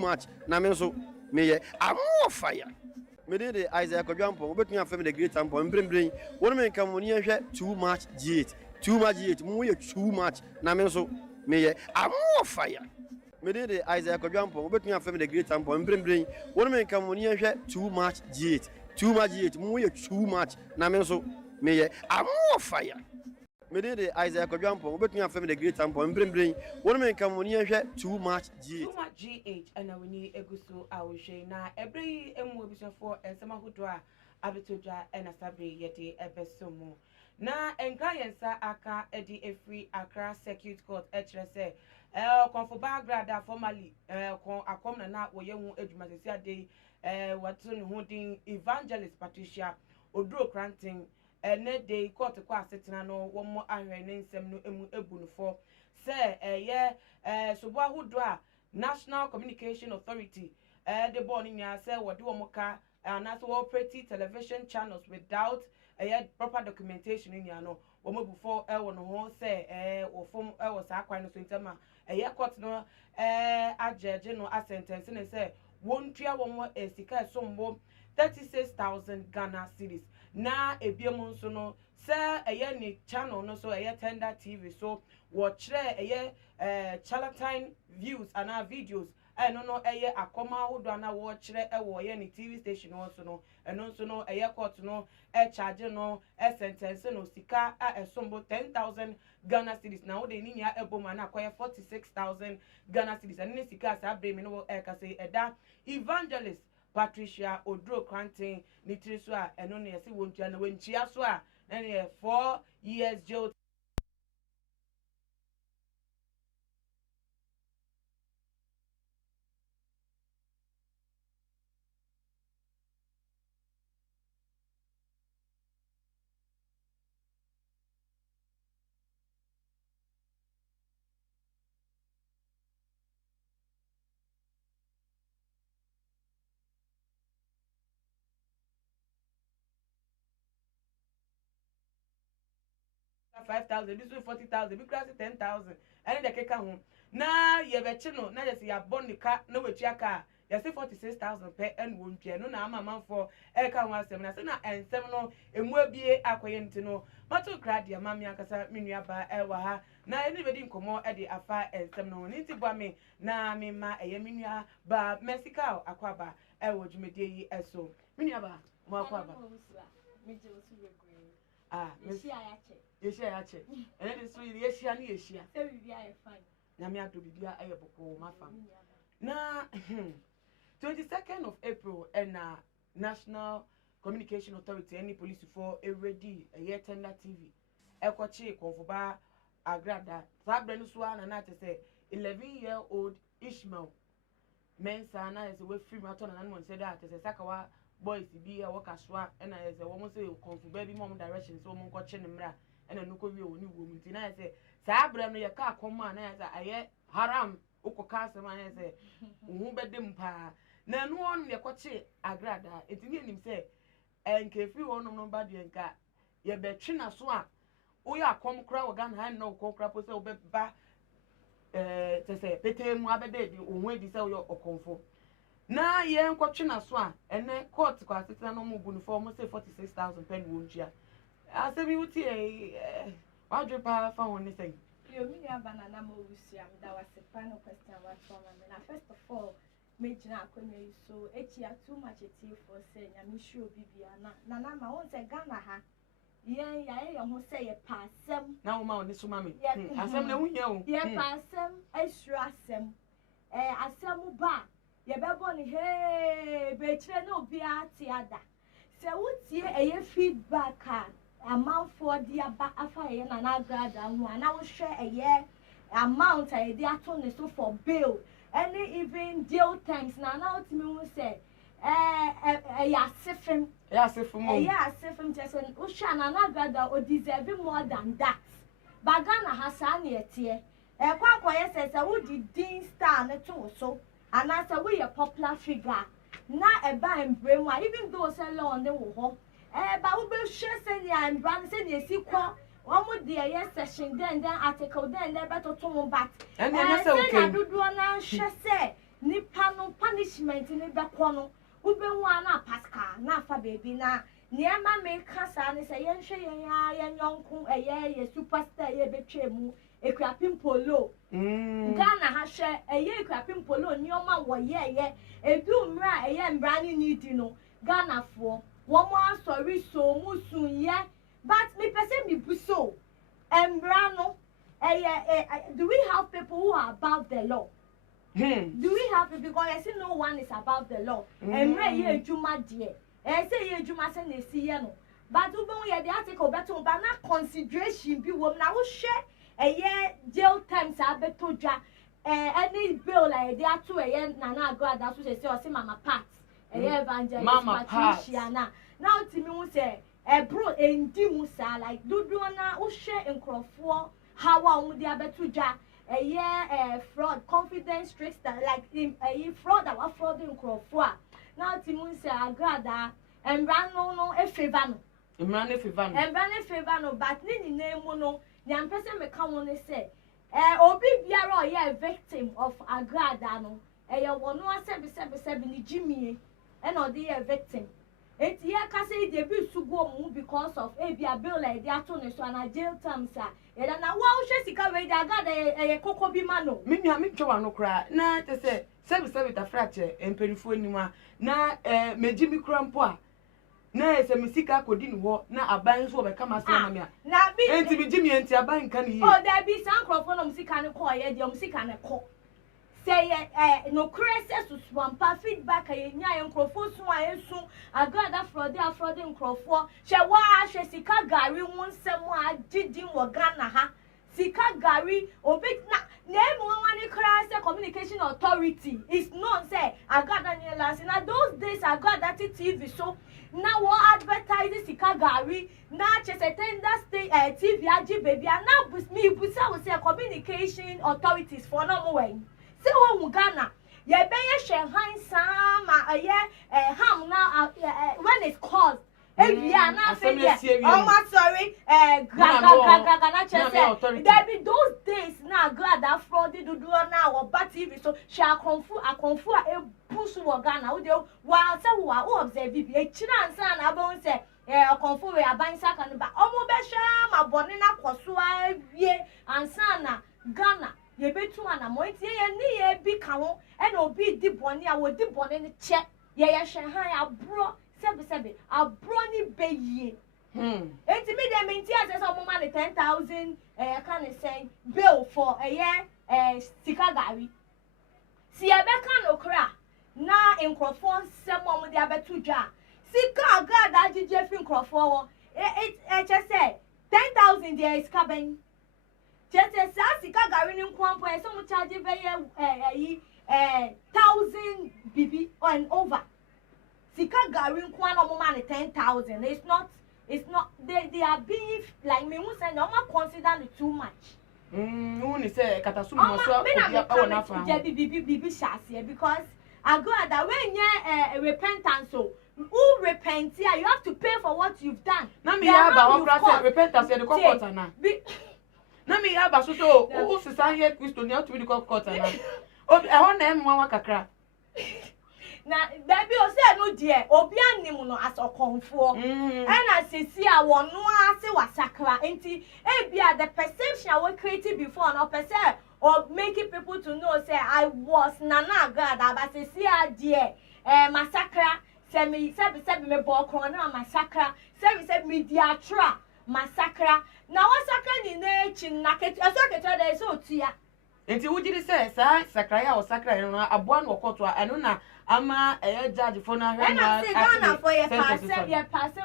much. Namenso, me, I'm more fire. Me did the Isaac Jumpo, but you family the great tampo and bring. One man come on here too much G8. Too much G8, more too much. Namenso, me, I'm more fire. Me did the Isaac Jumpo, but you family the great tampo and bring. One man come on here too much G8. Too much G8, more too much. Namenso, me, I'm more fire. Me did the Isaac Jumpo, but you family the great tampo and bring. One man come on here too much G8. Too much G8 and we need a gusto. I will share now every emotion for and some who draw Abitoja and a sabre yeti ebesomo. Na engayensa aka edi efree Accra Circuit Court HRS konfoba grada formally akom na woye hu edwuma sesi ade watu ne hodin Evangelist Patricia Oduro Kranting ne de court kwa asetena no wo mo ahwe ne nsem no emu ebunu fo se sobo ahodo a National Communication Authority the born in ya say what do wo ka and as we operate television channels without proper documentation in ya no wo mo before wo no ho say wo fom wo sa kwan no so ntama court no adjudge no a sentence ne say won tua wo mo esika sombo 36,000 Ghana cedis na ebiemu nso no say ni channel no so Tender TV so wo kire charlatan views and our videos no akoma hodo na wo kire wo ni TV station also no eno nso no court no charge no sentence no sika esombo 10,000 Ghana cedis na wo de ni nya eboma na akoye 46,000 Ghana cedis and ni sika sa bremi no ka say eda Evangelist Patricia Oduro Kranting ni triso a eno ne yesi wontua na wentua so a na ne 4 years jail. $5,000, this is 40,000, we cross 10,000, and the keka home. Na ye betchino, na yes, ya born the car, no with your car. You say 46,000 per and won't pay, no, na mamma for Eka 17, and 7 and will be acquaintino. Matu crad your mammy, Akasa, Minia by Ewaha. Na anybody come more at the affair and 7 ninety by me. Na me ma a yaminia ba Messica, Aquaba, Ewo Jimmy as so. Miniaba, Mwakaba. Yes, I check. And it is really Asia, Asia. Fine. Namia to be a my family. Now, 22nd of April, and National Communication Authority, any police for a ready a year Tender TV. Ekochi, Konfoba, Agrada, Sabren Swan, and I say 11-year-old Ishmael. Mensana is away free marathon, and one said that as a Sakawa boys to be a worker swap, and as a woman say, Konfu baby mom direction, so one got Chenimra. And a nuko bi oni wo mti na say sabra no ye ka akoma na say aye haram ukoka se ma say hu bedem pa na no on ye koche agrada etimi enim say enkefi wonom no ba de nka ye betwe na so a wo ye akom kra wo gan han no ko kra po say wo be ba say pete mu abede di ohun edi say wo okomfo na ye nkotwe na so a ene court kwa setena no mu bu no for mo say 46,000 pen wo ntua. I said, you I'll drop her phone anything. You mean your banana movusiam? That was a final question. What from me? First of all, major acquaintance so too much a tea for saying, I'm sure Bibiana. Nana, I won't say Ghana. Yeah, almost say a pass some. Now, Mount this mammy. I said, no, you. Yeah, pass some, I stress them. I some back. Yeah, Baboni, hey, betray no be at the other. So, what's here a feedback card? Amount for the affair and agrada and one I will share a year amount I dear tone so for bill. Any even deal times now to me will say sifim just an ocean and agrada or deserving more than that. Bagana has an yet Quack says I would Dean Star too so and as a way a popular figure. Not a buying brain even though sell on the wall. But we will share and brand send a sequel. One would be a session, then article, then better to back. And then I do one share say Nipano punishment ni be kono ube hu na pascal na fa baby na niema me kasa ni say yenhwe yen ya yenyonko ye superstar ye betwemu ekwapim polo Ghana ha hwe ekwapim polo nioma wo ye edu mra mbra ni need no Ghana fo wo mo asori so musun ye but me person me buso mbra no do we have people who are above the law? Do we have it? Because I see no one is above the law. And where ye juma dear. I say ye juma send they see no. But we the article better but not consideration be woman I will share a year jail terms I better any bill like they are 2 a.m. Nana God that's what they say or say Mama Pat a year evangelist Mama Patricia now to me will say a bro and dimusa like do na who share in Crawford how are they better a year fraud confidence trickster like a fraud that was fraud in Crawford. Now Timun say agrada and ran no a favor no. And ran a favor no but nini name no young person may come on and say obi biara ye victim of agrada no one no 7 Jimmy and or the victim. It ye ka say dey be su go mu because of a bill like they ato ne so na jail terms a na wa wo hwe sika we da ga da kokko bi ma no me twa no kra na te say 7 ta fracture emperifo nimu na megimi kra mpo a na ese me sika kodi ni ho na aban so be kama se na me a na bi enti megimi enti aban kan yi oh there be san crofo no sika ne ko ye de sika ne ko say no crisis to swampa feedback ye nya ye nkrofo so ayesu agada fraud nkrofo she wa hwe sika gari won nsem a gidin wo Ghana ha sika gari obit na name one crisis communication authority is known say agada ni last na those days agada TV so now what advertise sika gari na chese tender stay TV agi baby na bus me busa we say communication authorities for no more say wo Ghana ye beye hwe sama ham na when it's caused evia na say oh sorry gaga na chese there be those days na glad that fraud do na wo bat TV so she akonfu e push wo Ghana wo de wa say wo observe bi e chira ansa na ba won say akonfu we abansa kan ba omo be hwa ma bone na koso awie ansa na Ghana ye betu ana mo tie ye ni ye bi ka ho e na obi di bone a wo di bone ni che ye hwe han abro sebe abro ni beye enti me dem enti ase so mo ma 10,000 can say bill for a year sika gari si e be kan okra na enkrofon semo mo de abetu dwa sika agada agije fi enkrofon wo just say 10,000 there is cabin just say sika gari ni nkwampo e so mo charge be ye 1,000 BB and over sika gari nkwa no mo ma 10,000 it's not they are being like me who say no ma consider it too much who ni say katasumu mo so obi na fa bibi shase because agada when you repentance so who repent here you have to pay for what you've done na me ya ba wo kra repentance the court na na me ya ba so o sisa here Christo ni to be the court na obi e ho na em wa kakra na baby o say no die obi anim no asokonfo na sesi a wono ase wasakra enti bia the perception we created before no person or making people to know say I was nana God but sesi a die massacre say me me bokron na massacre say media tra massacre na wasakra ni na echi na ketu eso ketu dey so tua enti wujiri say sa sakraya o sakra no aboa no koto eno na ama judge for na Ghana for your pass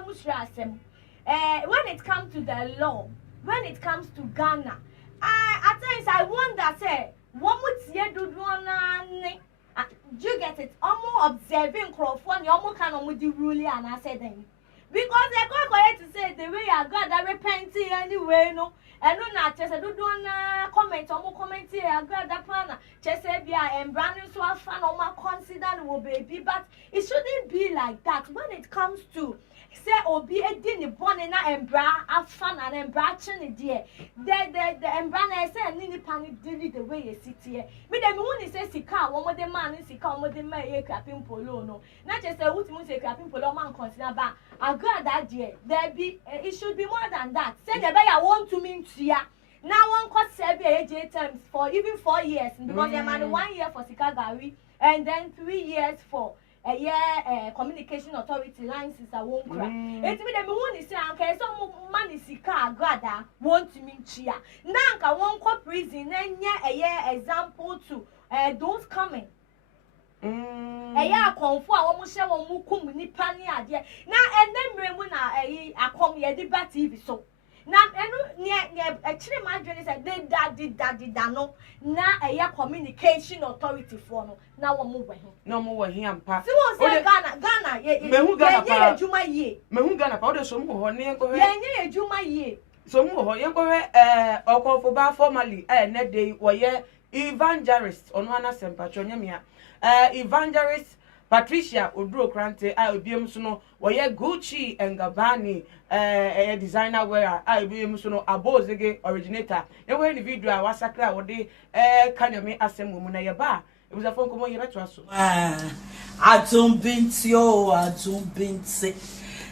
mushrasem when it comes to the law when it comes to Ghana at times I wonder say what would you do do you get it almost observing Crawford you almost can almost the ruling and I said them because they go to say the way I got that repenting anyway no and no na chese do na comment omo comment here agrada plan chese bia and branding so fan omo consider no baby but it shouldn't be like that when it comes to say obi edi ni bone na embra afa na embra che ne de the embra na say ni pani did the way you sit here me dem hu ni say sika wo mo de man sika wo mo de ma ye krapin polo no na che say wuti mu say krapin polo man consider ba agree that there be it should be more than that say the bear want to mean tua now one cost serve AJ terms for even 4 years because they man 1 year for sika gari and then 3 years for a year communication authority license a won't crack. It's me the moon is saying, okay, some money sika grada want to mean chia. Nanka won't co prison, and yeah, a year example to those coming. A year conform almost share one mukum ni pani idea. Now and then Remuna a come here debate TV so. Now, actually, my dream is that they did no. Now, a year communication authority for no. Now, I'm moving. No more here, Papa. So, Ghana, yeah, Juma ye. Mahungana powder some more, yeah, Juma ye. So, more, young boy, or call for bar formally, net day, or yeah, evangelist on one assembly, Patronia, evangelist. Patricia Odro Krante, I will be Musuno, Waya Gucci and Gabbani, a designer where I will be Musuno, a Bozege originator. And when the video was a crowd, or they can you make us a woman bar? It was a phone call. You better so. I don't been yo, I don't been sick.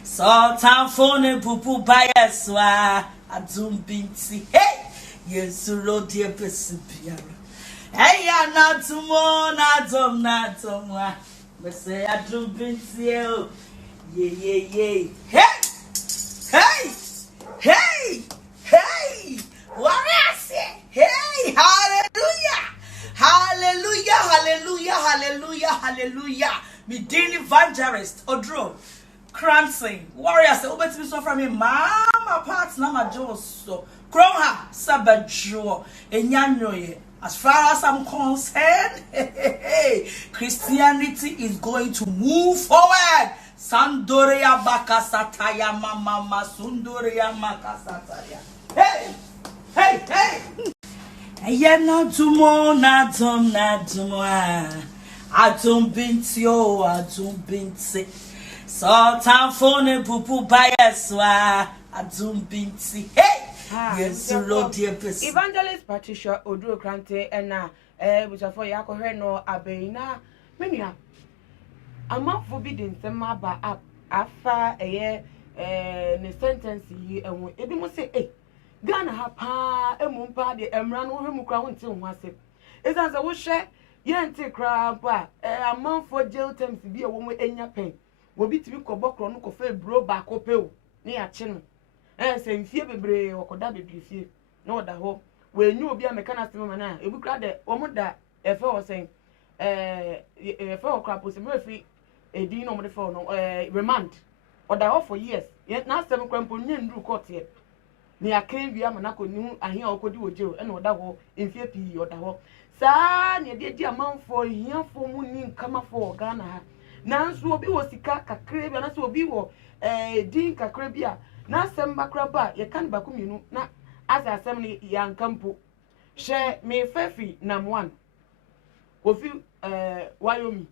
So, time phone and poo poo by us. I don't been sick. Hey, yes, so dear person. Hey, I'm not tomorrow, not tomorrow. But say I do been you. Yeah. Hey. What I say? Hey, hallelujah. Me daily evangelist Odro Cransing warriors say obet me so from me mama parts na ma jo so kronha sabajo enyanyoye. As far as I'm concerned, Christianity is going to move forward. Sandoria bakasataya mama sundoria makasataya. Hey. Aya na tumo na tumo. Atum binti. So time phone pupu bayaswa. Atum binti. Hey. Yes, Evangelist Patricia Odro Krante and which are for Yako no Abena Mania. I'm not forbidden some maba up after a year the sentence and we must say, eh, Ghana ha a mumpa the Emran who crown till was it. It's as a wish, Yanti crab, a month for jail terms to be a woman in your pain. Will be to be cobocro no coffee bro back or pill near chin. Say fear bebre or could be fear. No, that hope. When you be a mechanic woman, it would grab the woman that a fellow saying, a fellow crap was a Murphy, a dean on the phone, remand, or the hope for years. Yet now 7 crumple new court here. Near came via Monaco knew and here could do a jail and what that hope in fear P or the hope. San, you did the amount for here for mooning come for Ghana. Now, so be was the kaka crab and so be what Dean Cacrebia. Na semba kraba ye kan ba kuminu na asa assembly yan kampo she me fefi nam one ofi Wyoming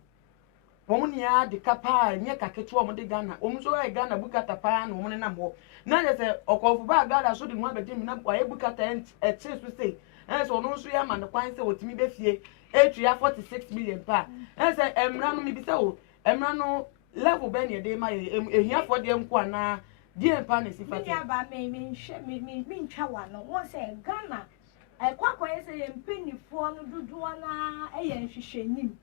womun ya de kapa nye kaketu o de Ghana omun so e Ghana bukata pa na womun nam ho na je se okofu ba Ghana so de mu abedi mi na wa ye bukata e che so say en so no so ya man kwan se otimi be fie etua 46 million pa en se emra no mi bi se o emra no level ben ye de ma ehia for de nko ana dear Panis, if I about me chawa no one say Ghana. I quack say penny for no do one a she nim.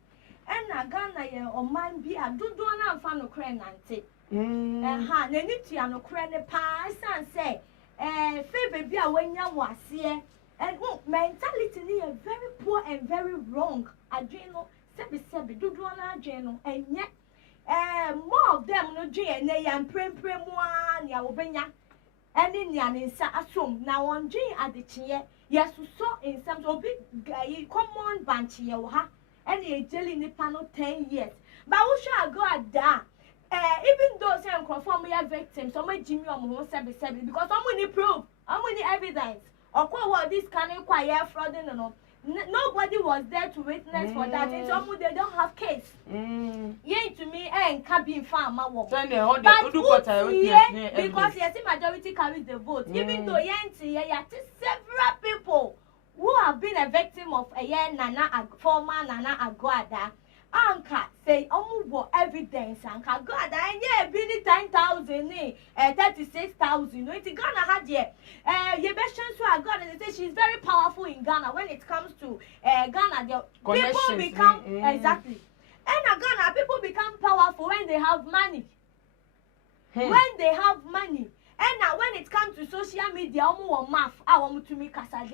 And a Ghana or man be a do one fan of cran ante. Nenitiano cran a pass and say, favor be a when you was here. And mentality is very poor and very wrong. A general, sebi do one general, and yet. More of them no J and they and prim one ya obenya and in yan in sa assume now on J at the chair yes so in some so big common bunch ya ha and a jelly in the panel 10 years but we shall go at that even though some conform we are victims so much Jimmy or seven because how many proof how many evidence or what this can inquire fraud no nobody was there to witness for that. It's almost they don't have case. Yeah, to me, and cabin farm. But because yes, the majority carries the vote. Even though several people who have been a victim of a former Nana Aguada. Anka say evidence anka God and bini 10,000 36,000 no it Ghana had ye beshan so God and say she's very powerful in Ghana when it comes to Ghana the people become exactly and Ghana people become powerful when they have money when they have money. And now when it comes to social media, they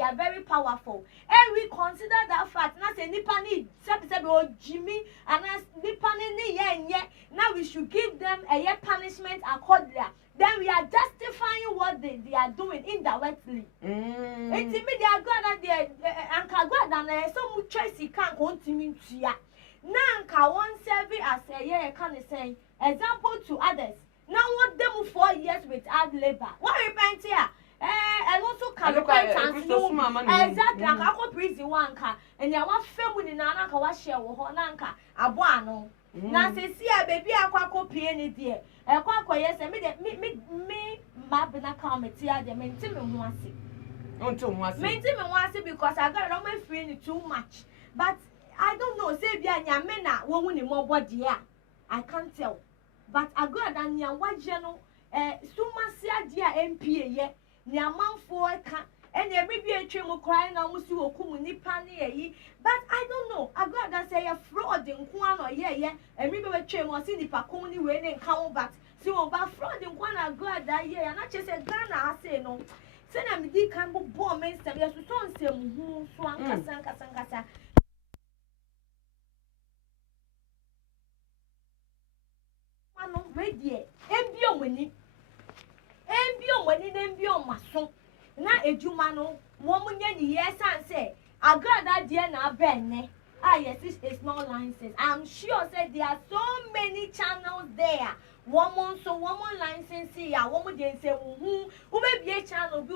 are very powerful. And we consider that fact. Now say Nipani, Jimmy, and as Nipani, now we should give them a year punishment accordingly. Then we are justifying what they are doing indirectly. It's media God and God and so much Tracy can't continue to ya. Nanka one serving as a year can say example to others. Now what them 4 years with ad labor? What repent here? And also can repentance exactly. I go prison one car and you want family in Nana Kawashia or Honanka, Abuano. Now say see a baby aqua copy any dear. A quack yes, and me, Mabina committee, they maintain me once. Maintain me once because I got on my friend too much. But I don't know, say Bianya woman in more body. I can't tell. But I go and ya wajeno sumasia dia MP ye ni amanfo eka and every be a tremo crying now musi okumu nipa ne but I don't know I go and say a fraud in kwan or and maybe we tremo see nipa kum ni we ne nka but see on ba fraud in kwan I go that year and I just say Ghana say no say na me di kan bo men say so so nsem hu so ankasa no ready embio maso na ejuma no mo munye ni yesan say agrada die na benne yes this is not license. I'm sure say there are so many channels there woman license here woman dey say who be be channel bi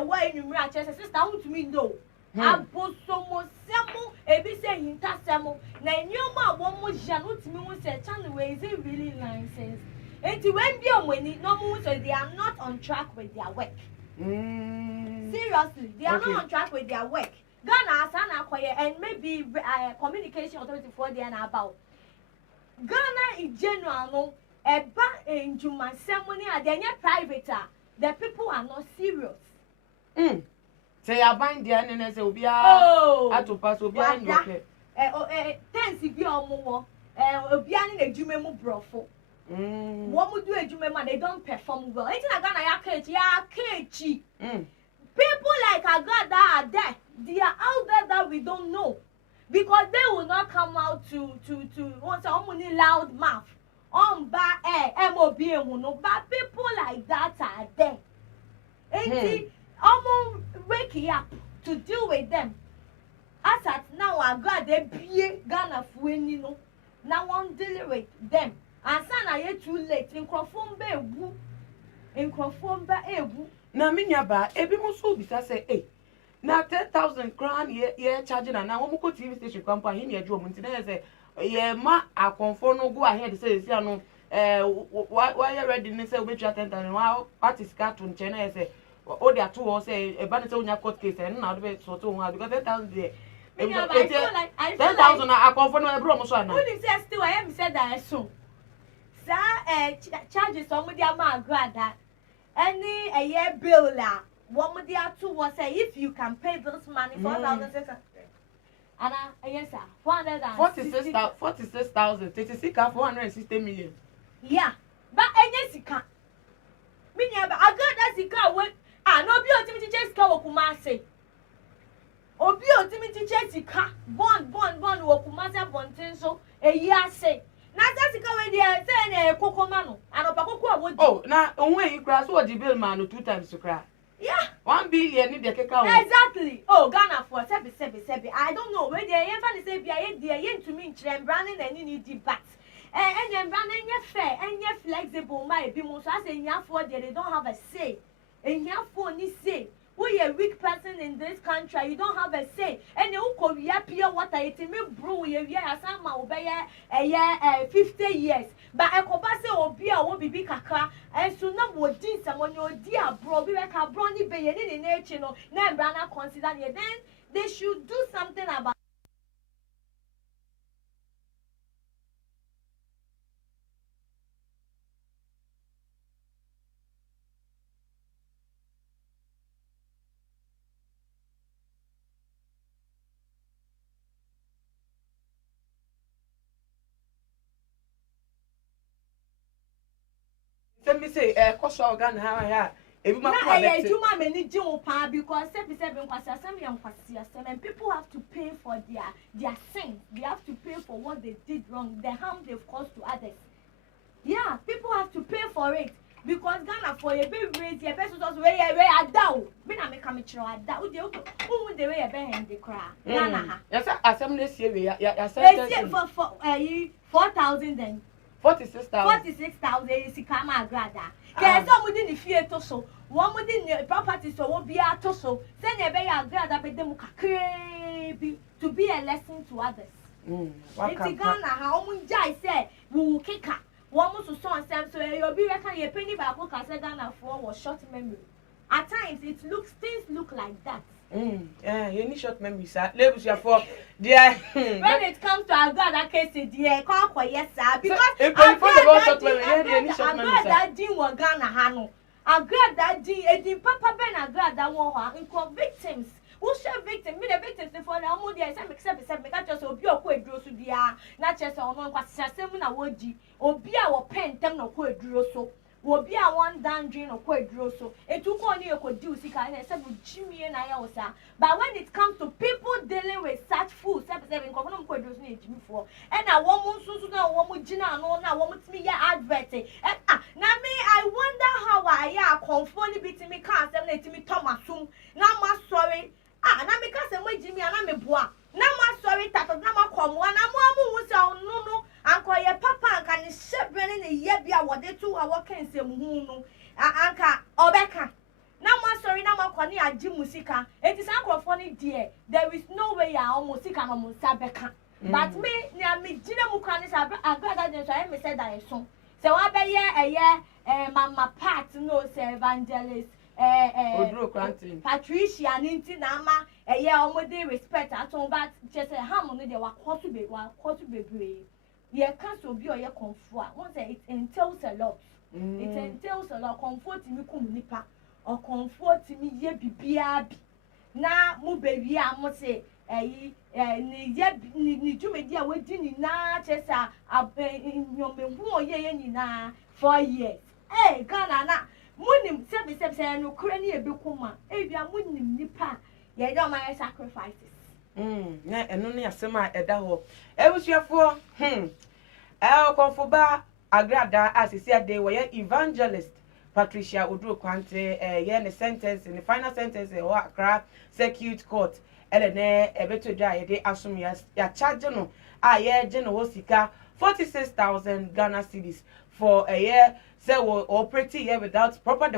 wa enumra chese sister who to me know abosomo semo ebi say hintasemo na enyoma womo janu to me who say channel where is it really license enti when be omweni no mo so they are not on track with their work. Seriously they are not on track with their work. Ghana asana akoye and maybe communication authority for there na about Ghana in general no eba enjuma ceremony and they private the people are not serious. Say I bind the and say obia to pass obia in your tense bi omo obia ni ejume mu brofo wo mu do ejume ma they don't perform well enti na Ghana ya kechi people like Agada are there. They are out there that we don't know because they will not come out to want to loud mouth on ba MOB no but people like that are there. And wake up to deal with them. As at now Agada they be Ghana fueni no now one deal with them. And sana ye too late in Crofombe ebu na minya ba ebi mo so bi say na 10,000 crown ye charging and now we go TV station kwampa hin ye dwo mo nti na say ye ma akonfo no go ahead say si ano why you ready ne say we twa 10,000 what is cat to nche na say o dey ato o say e ba ne say onya court case na do be so to ho because 10,000 there 10,000 na akonfo no e bro mo so ana only say still I am said that so charges somebody am agrada any a year bill la what they are to was say if you can pay this money 4,600 and yes sir 46,000 36 460 million yeah but any sika me never I got that sika when no be ultimate just ka wokumase obi ultimate just sika bond wokumase bonten so a year say na sika we dey say na kokoma no anopakoko awodi oh na onwe yi kra so odi bill man 2 times to kra yeah 1 billion ni de keka o exactly oh Ghana for sebi I don't know where they even say bia ye dey yen to me nchire branding na ni debate and branding ye fair and ye flexible my be mo so as enya for they don't have a say enya for ni say we a weak person in this country, you don't have a say. And you could be pure water, it may brew a year as some obey a year 50 years. But I could say, oh, be a wobby big kakra, and soon no would do someone your dear bro, be like a brownie bay in nature, no, never consider it. Then they should do something about. Let me say, cost organ, how I have. If my many because 77 and people have to pay for their sins. They have to pay for what they did wrong, the harm they've caused to others. Yeah, people have to pay for it because Ghana for a big raise your person was where I down. Been a make a mature down. Who would the way a band the cry? Ghana. Yes, I some this year, for 4,000 then. 46,000 is Kama Grada. There's some within the theater so one within the property so won't be a toso. Send a bay a grada be them to be a lesson to others. It's Ghana, how Munjai said, we will kick her. One most of son Sam so you'll be reckoning a penny back book as a Ghana for was short memory. At times things look like that. Yeah, you need short memory, sir. Labels your for dear. When it comes to Agrada case, dear, call for yes, sir. Because Agrada didn't want Ghana Hano. Agrada did Papa Ben Agrada war and call victims. Who shall victim? Me the victims before now, more than some except because just of your quid drew to the not just on one was Sassemina Woji, or be our pen, tem no quid drew so. Will be a one down drain or quite grosso. It took on you could do sick and except with Jimmy and I also. But when it comes to people dealing with such food, 7 common quite need Jimmy for. And I want to know one with Gina, no, now one with me advert. Now me, I wonder how I conformly beating me can't separate me Thomas soon. Now my sorry. Now because I'm with Jimmy and I'm a boy. Now my sorry, that of Nama come one. I'm no. Uncle, your papa can ship running a year be what they 2 hours can say Muno. Anka, Obeka. Now, my sorry, now my corny at Jim Musica. It is uncle funny, dear. There is no way I almost sick and almost Sabeka. But me, near me, Gina Mukanis, I got that I said that I saw. So I bet a year, Mamma Pat, no, evangelist. Patricia and Intinama, a year almost respect at all, but just a harmony they were caught to be brave. Your castle be or your comfort. Once it entails a lot. It entails a lot. Comfort me kumunipa or comfort me ye be. Now, mo baby, I must say, ni jumedia wedding na chesa in your membo ye na 4 years. Eh, Ghana na munim 7 no cranny a bukuma. Eh, be a munim nipa. Ye don't my sacrifices. Yeah, and only a semi at that hole. Was your for El Confoba Agrada, as he said, they were evangelist Patricia Udru Quante, a sentence in the final sentence, a Wakra Circuit Court, Elene, a better dry, they assume ya charging, general Sika 46,000 Ghana cedis for a year. Say we're operating here without proper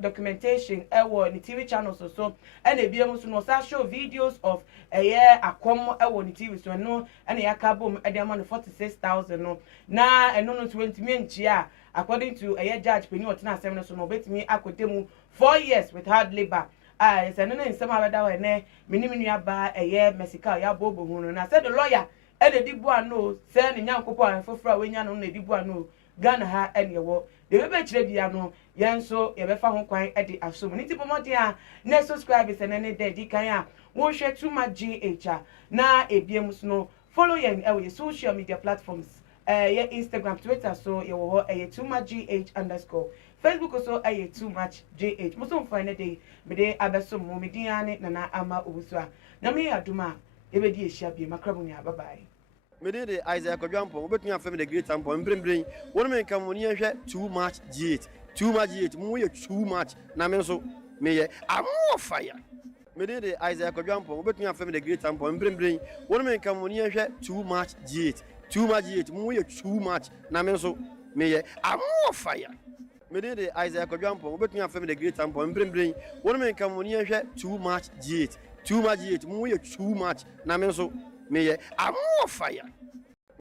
documentation on the TV channels or so, and they be able to know show videos of a year a come on the TV so no and a carbon at the amount of 46,000 no now and no 20 million chia according to a year judge Penny or 7 so no bet me I could demo 4 years with hard labor. I said no in some other way minimum by a year Mexico ya bobo and I said the lawyer and the Dibua no sending young couple and for when you know the Dibua no Ghana ha any war. The baby Trebiano, Yanso, Ebefa Hong at the Assume. Nitipomotia, ne subscribers and any day, Dikaya, won't share too much GHR. Na a BMS no, follow your social media platforms, your Instagram, Twitter, so you will a too much GH _ Facebook also a too much GH. Musum for any day, Bede Abasum, Momidiane, Nana Ama Ubuswa. Nami Aduma, Ebedi Shabi, Macrabunia, bye bye. Me de Isaiah Kodwampo, but you have the great temple and bring one man come when you too much G8, too much G8, more too much. Namenso, me, I'm more fire. Me de Isaiah Kodwampo, but you have the great temple and bring one man come when you too much G8, too much G8, more too much. Namenso, me, I'm more fire. me de Isaiah Kodwampo obetumi afem the great ampo mbrembren wonu me nka mo ni ehwe too much G8 mu ye too much na me nso me ye am fire